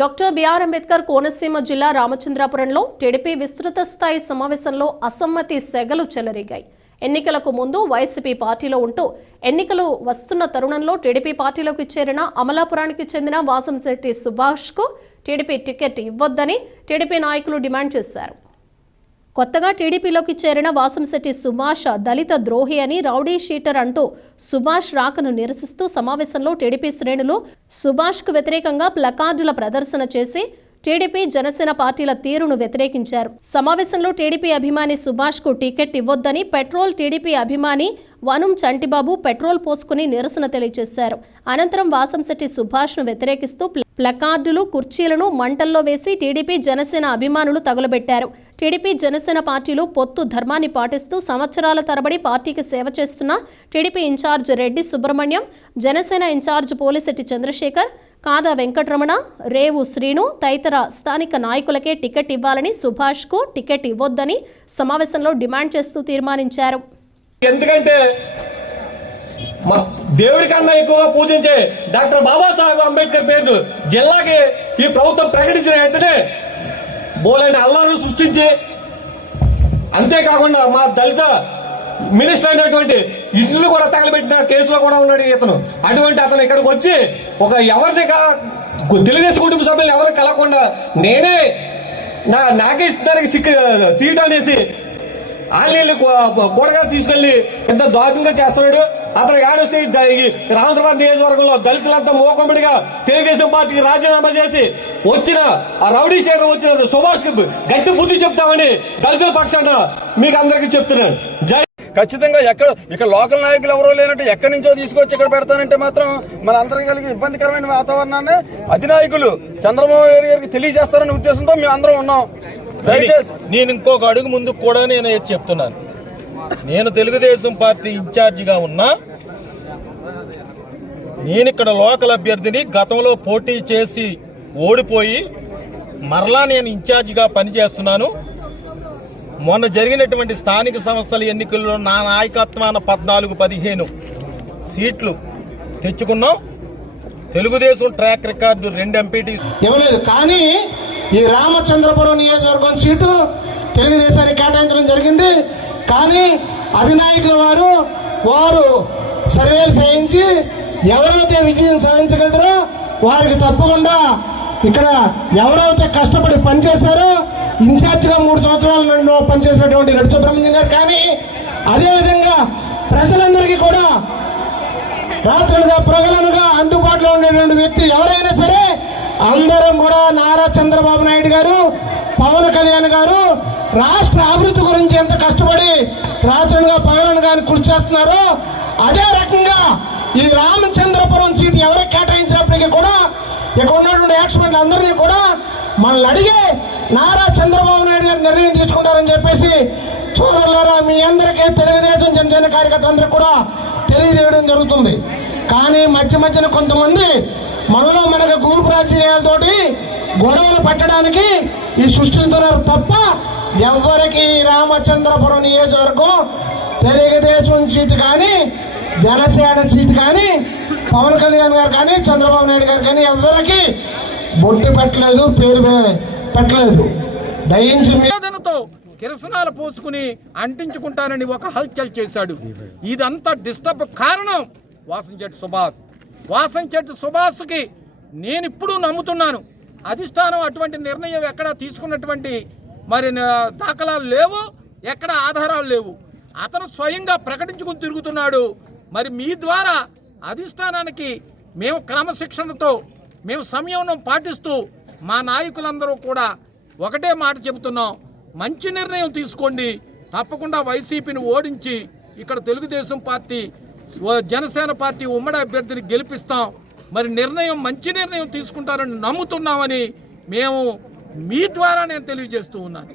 Doctor BR Ambedkar Konaseema జిల్లా రామచంద్రాపురంలో TDP విస్తృత స్థాయి సమావేశంలో అసమ్మతి సెగలు చెలరేగాయి. ఎన్నికలకు ముందు వైసీపీ పార్టీలో ఉంటూ ఎన్నికలు వస్తున్న తరుణంలో టీడీపీ పార్టీలోకి చేరిన అమలాపురానికి చెందిన వాసంశెట్టి సుభాష్కు టీడీపీ టికెట్ ఇవ్వొద్దని టీడీపీ నాయకులు డిమాండ్ చేశారు. కొత్తగా టీడీపీలోకి చేరిన వాసంశెట్టి సుభాష్ దళిత ద్రోహి అని రౌడీ షీటర్ అంటూ సుభాష్ రాకను నిరసిస్తూ సమావేశంలో టీడీపీ శ్రేణులు సుభాష్కు వ్యతిరేకంగా ప్లకార్డుల ప్రదర్శన చేసి టీడీపీ జనసేన పార్టీల తీరును వ్యతిరేకించారు. సమావేశంలో టీడీపీ అభిమాని సుభాష్కు టికెట్ ఇవ్వొద్దని పెట్రోల్ టీడీపీ అభిమాని వనం చంటిబాబు పెట్రోల్ పోసుకుని నిరసన తెలియజేశారు. అనంతరం వాసంశెట్టి సుభాష్ను వ్యతిరేకిస్తూ ప్లకార్డులు కుర్చీలను మంటల్లో వేసి టీడీపీ జనసేన అభిమానులు తగులబెట్టారు. టీడీపీ జనసేన పార్టీలు పొత్తు ధర్మాన్ని పాటిస్తూ సంవత్సరాల తరబడి పార్టీకి సేవ చేస్తున్న TDP incharge Reddy Subrahmanyam Janasena incharge Polisetti Chandrasekhar కాదా వెంకటరమణ రేవు శ్రీను తదితర స్థానిక నాయకులకే టికెట్ ఇవ్వాలని సుభాష్కు టికెట్ ఇవ్వొద్దని సమావేశంలో డిమాండ్ చేస్తూ తీర్మానించారు. ఎందుకంటే దేవుడి కన్నా పూజించే డాక్టర్ బాబాసాహెబ్ అంబేద్కర్ పేరు జిల్లాకి ఈ ప్రభుత్వం ప్రకటించిన వెంటనే బోలైన అల్లాలను సృష్టించి అంతేకాకుండా మా దళిత మినిస్టర్ అయినటువంటి ఇల్లు కూడా తగలబెట్టిన కేసులో కూడా ఉన్నాడు ఇతను అటువంటి అతను ఇక్కడికి వచ్చి ఒక ఎవరిని కా- తెలుగుదేశం కుటుంబ సభ్యులు ఎవరు కలగకుండా నేనే నా నాకే ఇస్తానికి సిక్ సీట్ అనేసి ఆన్లైన్లో కూడగా తీసుకెళ్ళి ఎంత దారుణంగా చేస్తున్నాడు. అతను ఆడొస్తే ఈ రామచంద్రబాబు నియోజకవర్గంలో దళితులంతా మోకమ్మడిగా తెలుగుదేశం పార్టీకి రాజీనామా చేసి వచ్చిన ఆ రౌడీ శేఖర్ వచ్చిన సుభాష్కి గట్టి బుద్ధి చెప్తామని దళితుల పక్షాన మీకు అందరికీ చెప్తున్నాను. జై ఖచ్చితంగా ఎక్కడ ఇక్కడ లోకల్ నాయకులు ఎవరో లేనట్టు ఎక్కడి నుంచో తీసుకొచ్చి ఇక్కడ పెడతానంటే మాత్రం మన అందరం కలిగి ఇబ్బందికరమైన వాతావరణాన్ని అధినాయకులు చంద్రబాబు నాయుడు గారికి తెలియజేస్తారనే ఉద్దేశంతో మేము అందరం ఉన్నాం దయచేసి నేను ఇంకొక అడుగు ముందు కూడా నేను చెప్తున్నాను. నేను తెలుగుదేశం పార్టీ ఇన్ఛార్జిగా ఉన్నా నేను ఇక్కడ లోకల్ అభ్యర్థిని గతంలో పోటీ చేసి ఓడిపోయి మరలా నేను ఇన్ఛార్జిగా పనిచేస్తున్నాను. మొన్న జరిగినటువంటి స్థానిక సంస్థల ఎన్నికల్లో నా నాయకత్వాన పద్నాలుగు పదిహేను సీట్లు తెచ్చుకున్నాం. తెలుగుదేశం ట్రాక్ రికార్డు రెండు ఎంపీటీ ఇవ్వలేదు కానీ ఈ రామచంద్రపురం నియోజకవర్గం సీటు తెలుగుదేశానికి కేటాయించడం జరిగింది. కానీ అధినాయకుల వారు వారు సర్వేలు చేయించి ఎవరైతే విజయం సాధించగలరో వారికి తప్పకుండా ఇక్కడ ఎవరైతే కష్టపడి పనిచేశారో ఇన్ఛార్జిగా మూడు సంవత్సరాల నుండి పనిచేసినటువంటి రెడ్డి సుబ్రహ్మణ్యం గారు కానీ అదేవిధంగా ప్రజలందరికీ కూడా రాత్రులుగా ప్రజలనుగా అందుబాటులో ఉండేటువంటి వ్యక్తి ఎవరైనా సరే అందరం కూడా నారా చంద్రబాబు నాయుడు గారు పవన్ కళ్యాణ్ గారు రాష్ట్ర అభివృద్ధి గురించి ఎంత కష్టపడి రాత్రులుగా కానీ కృషి చేస్తున్నారో అదే రకంగా ఈ రామచంద్రపురం సీటు ఎవరికి కేటాయించినప్పటికీ కూడా ఇక్కడ ఉన్నటువంటి యాక్సిడెంట్లు అందరినీ కూడా మనల్ని అడిగే నారా చంద్రబాబు నాయుడు గారు నిర్ణయం తీసుకుంటారని చెప్పేసి సోదరులారా మీ అందరికీ తెలుగుదేశం జనసేన కార్యకర్తలందరికీ కూడా తెలియజేయడం జరుగుతుంది. కానీ మధ్య మధ్యన కొంతమంది మనలో మనకు గూర్పు రాజకీయాలతోటి గొడవలు పెట్టడానికి ఈ సృష్టిస్తున్నారు తప్ప ఎవరికి రామచంద్రపురం నియోజకవర్గం తెలుగుదేశం సీటు కానీ జనసేన సీటు కానీ పవన్ కళ్యాణ్ గారు కానీ చంద్రబాబు నాయుడు గారు కానీ ఎవరికి బొట్టు పెట్టలేదు పేరు పెట్టలేదు. దయించి కిరసనాలు పోసుకుని అంటించుకుంటానని ఒక హల్చల్ చేశాడు. ఇదంతా డిస్టర్బ్ కారణం వాసంచెట్టు సుభాష్. వాసంచెట్టు సుభాష్కి నేను ఇప్పుడు నమ్ముతున్నాను. అధిష్టానం అటువంటి నిర్ణయం ఎక్కడ తీసుకున్నటువంటి మరి నా- దాఖలాలు లేవు ఎక్కడ ఆధారాలు లేవు. అతను స్వయంగా ప్రకటించుకుని తిరుగుతున్నాడు. మరి మీ ద్వారా అధిష్టానానికి మేము క్రమశిక్షణతో మేము సంయమనం పాటిస్తూ మా నాయకులందరూ కూడా ఒకటే మాట చెబుతున్నాం. మంచి నిర్ణయం తీసుకోండి. తప్పకుండా వైసీపీని ఓడించి ఇక్కడ తెలుగుదేశం పార్టీ జనసేన పార్టీ ఉమ్మడి అభ్యర్థిని గెలిపిస్తాం. మరి నిర్ణయం మంచి నిర్ణయం తీసుకుంటారని నమ్ముతున్నామని మేము మీ ద్వారా నేను తెలియజేస్తూ ఉన్నాను.